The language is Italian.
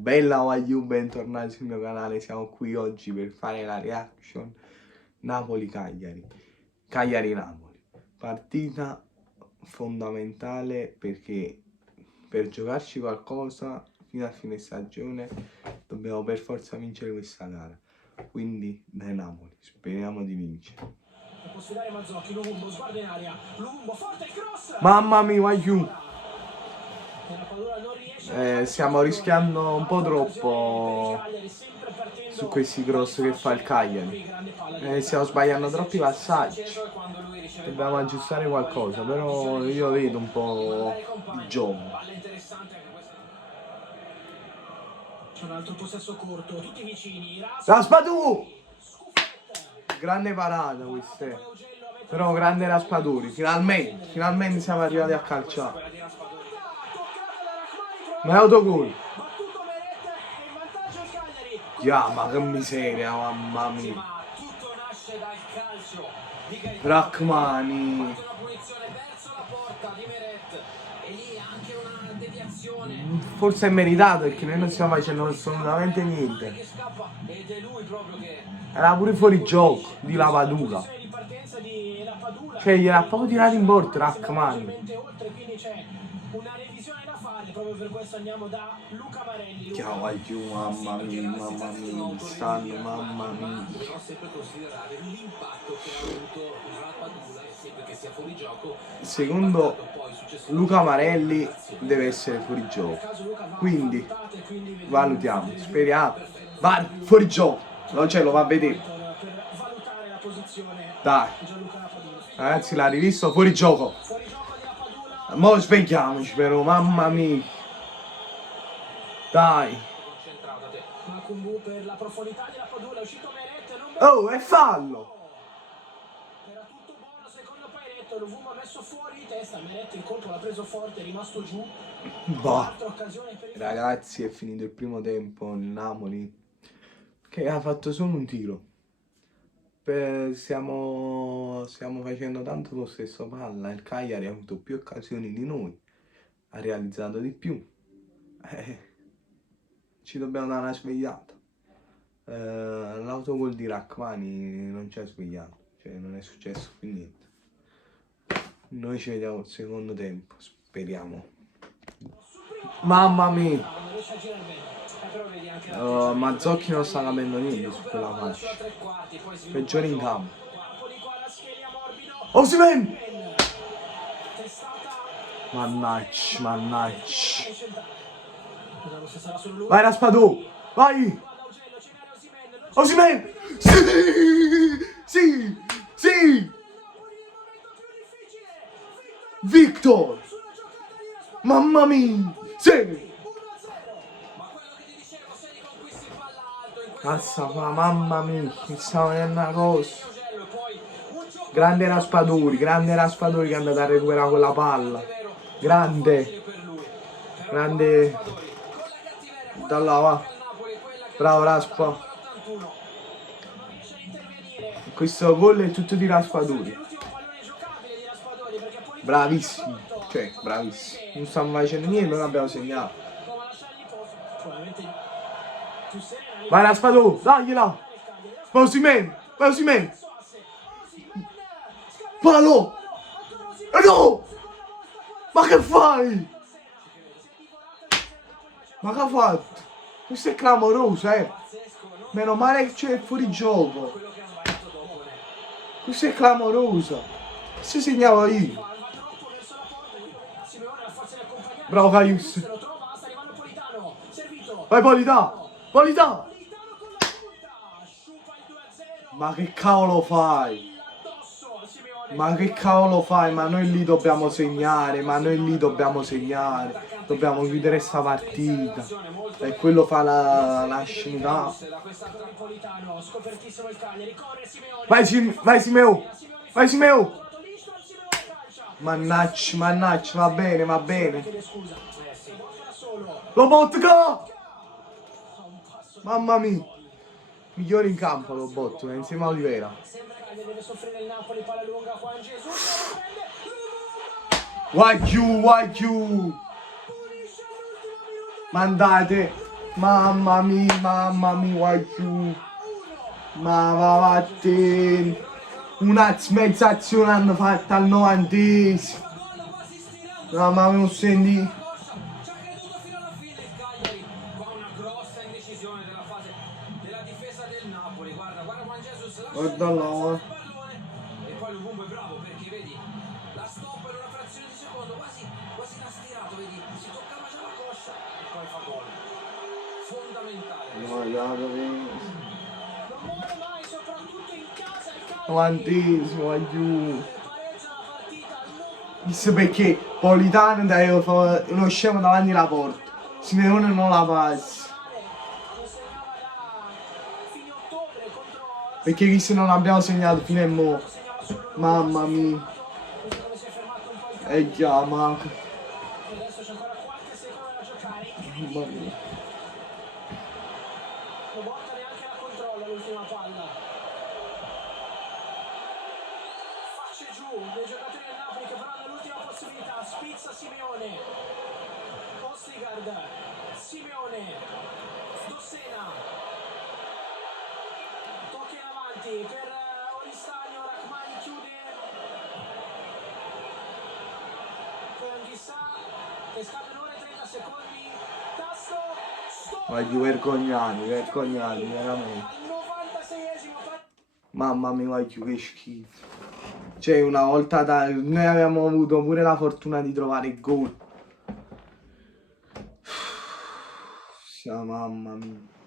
Bella Wagyu, bentornati sul mio canale, siamo qui oggi per fare la reaction Napoli-Cagliari. Cagliari-Napoli. Partita fondamentale perché per giocarci qualcosa fino a fine stagione dobbiamo per forza vincere questa gara. Quindi dai Napoli, speriamo di vincere. Può sfidare Mazzocchi, Lumumbo, sguardo in aria, Lumumbo, forte cross! Mamma mia, Wagyu! Stiamo rischiando un po' troppo su questi cross che fa il Cagliari. Stiamo sbagliando troppi passaggi. Dobbiamo aggiustare qualcosa, però io vedo un po' di gioco. C'è un altro possesso corto, tutti vicini. Raspadù! Grande parata queste. Però grande Raspaduri, finalmente siamo arrivati a calciare. Ma è autogol. Ma che miseria, mamma mia. Rachmani. Forse è meritato perché noi non stiamo facendo assolutamente niente. Era pure fuori gioco di Lavaduca. Cioè gliel'ha proprio tirato in porta Rachmani. Una revisione da fare, proprio per questo andiamo da Luca Marelli. Chiama più, mamma mia, stanno, mamma mia. Però sempre considerare l'impatto che ha avuto Rappadula e sempre che sia fuori gioco. Secondo Luca Marelli deve essere fuori gioco. Quindi valutiamo, speriamo. Vai, fuori gioco, non ce lo va a vedere. Dai. Ragazzi, l'ha rivisto fuori gioco. Mo' svegliamoci però, mamma mia. Dai. Oh, è fallo. Era tutto buono secondo Pairetto, Lovumbo ha messo fuori di testa, Meret il colpo l'ha preso forte, è rimasto giù. Boh. Ragazzi, è finito il primo tempo, il Napoli che ha fatto solo un tiro. Stiamo facendo tanto possesso palla, il Cagliari ha avuto più occasioni di noi, ha realizzato di più, ci dobbiamo dare una svegliata. L'autogol di Rachmani non ci ha svegliato, cioè non è successo più niente. Noi ci vediamo al secondo tempo, speriamo. Mamma mia! Mazzocchi non sta capendo niente su quella fascia. Peggiore in campo. Osimhen! Mannaggia. Vai Raspadù! Vai! Osimhen! Sì! Victor! Mamma mia! Sì! Cazzo, mamma mia, mi stava vedendo una cosa. Grande Raspaduri che è andato a recuperare quella palla. Grande. Da là, va. Bravo Raspa. Questo gol è tutto di Raspaduri. Bravissimo. Cioè, bravissimo. Non stiamo facendo niente, non abbiamo segnato. Vai Raspadù, dagliela! Vai Osimhen! Palo! No! Ma che fai? Ma che ha fatto? Questo è clamoroso, Meno male che c'è fuori gioco. Questo è clamoroso. Se segnavo io. Bravo Caius. Vai Polità! Ma che cavolo fai? Ma noi lì dobbiamo segnare, Dobbiamo chiudere sta partita. E quello fa la scenità. Vai Simeo! Mannaggia, va bene. Lobotka! Mamma mia! Migliore in campo Lobotka, insieme a Olivera. Wagyu! Mandate! Mamma mia, guagliù. Ma va vattene. Una smezzazione hanno fatto al 90esimo. Mamma mia, non senti. Ci ha creduto fino alla fine il Cagliari. Qua una grossa indecisione della fase della difesa del Napoli. Guarda Juan Jesus lascia Guarda là. il pallone e poi Luvumbo è bravo perché vedi la stoppa in una frazione di secondo, quasi l'ha stirato, vedi, si toccava già la coscia e poi fa gol. Fondamentale. Non muore mai, soprattutto in casa il Cagliari. 90esimo, guagliù. Pareggia la partita al 90. Chissà perché Politano deve fare uno scemo davanti alla porta. Simeone non la passa. Lo segnava da fine ottobre contro la Perché chissà non abbiamo segnato fino a mo'. segnava solo lui. Mamma mia. Vedi come si è fermato un po' il Cagliari. Già, ma. Adesso c'è ancora qualche secondo da giocare. Mamma mia. Non porta neanche la controlla l'ultima palla. Facce giù dei giocatori del Napoli che però hanno l'ultima possibilità. Spizza Simeone. Ostigard. Simeone. Dossena. Tocca in avanti per Oristagno. Rachmani chiude. Per Anghissà che scappano ore 30 secondi. Tasto. Stop. Guagliù, vergognati, veramente. Al 96esimo. Mamma mia, guagliù, che schifo. Cioè, una volta noi abbiamo avuto pure la fortuna di trovare il gol. Mamma mia.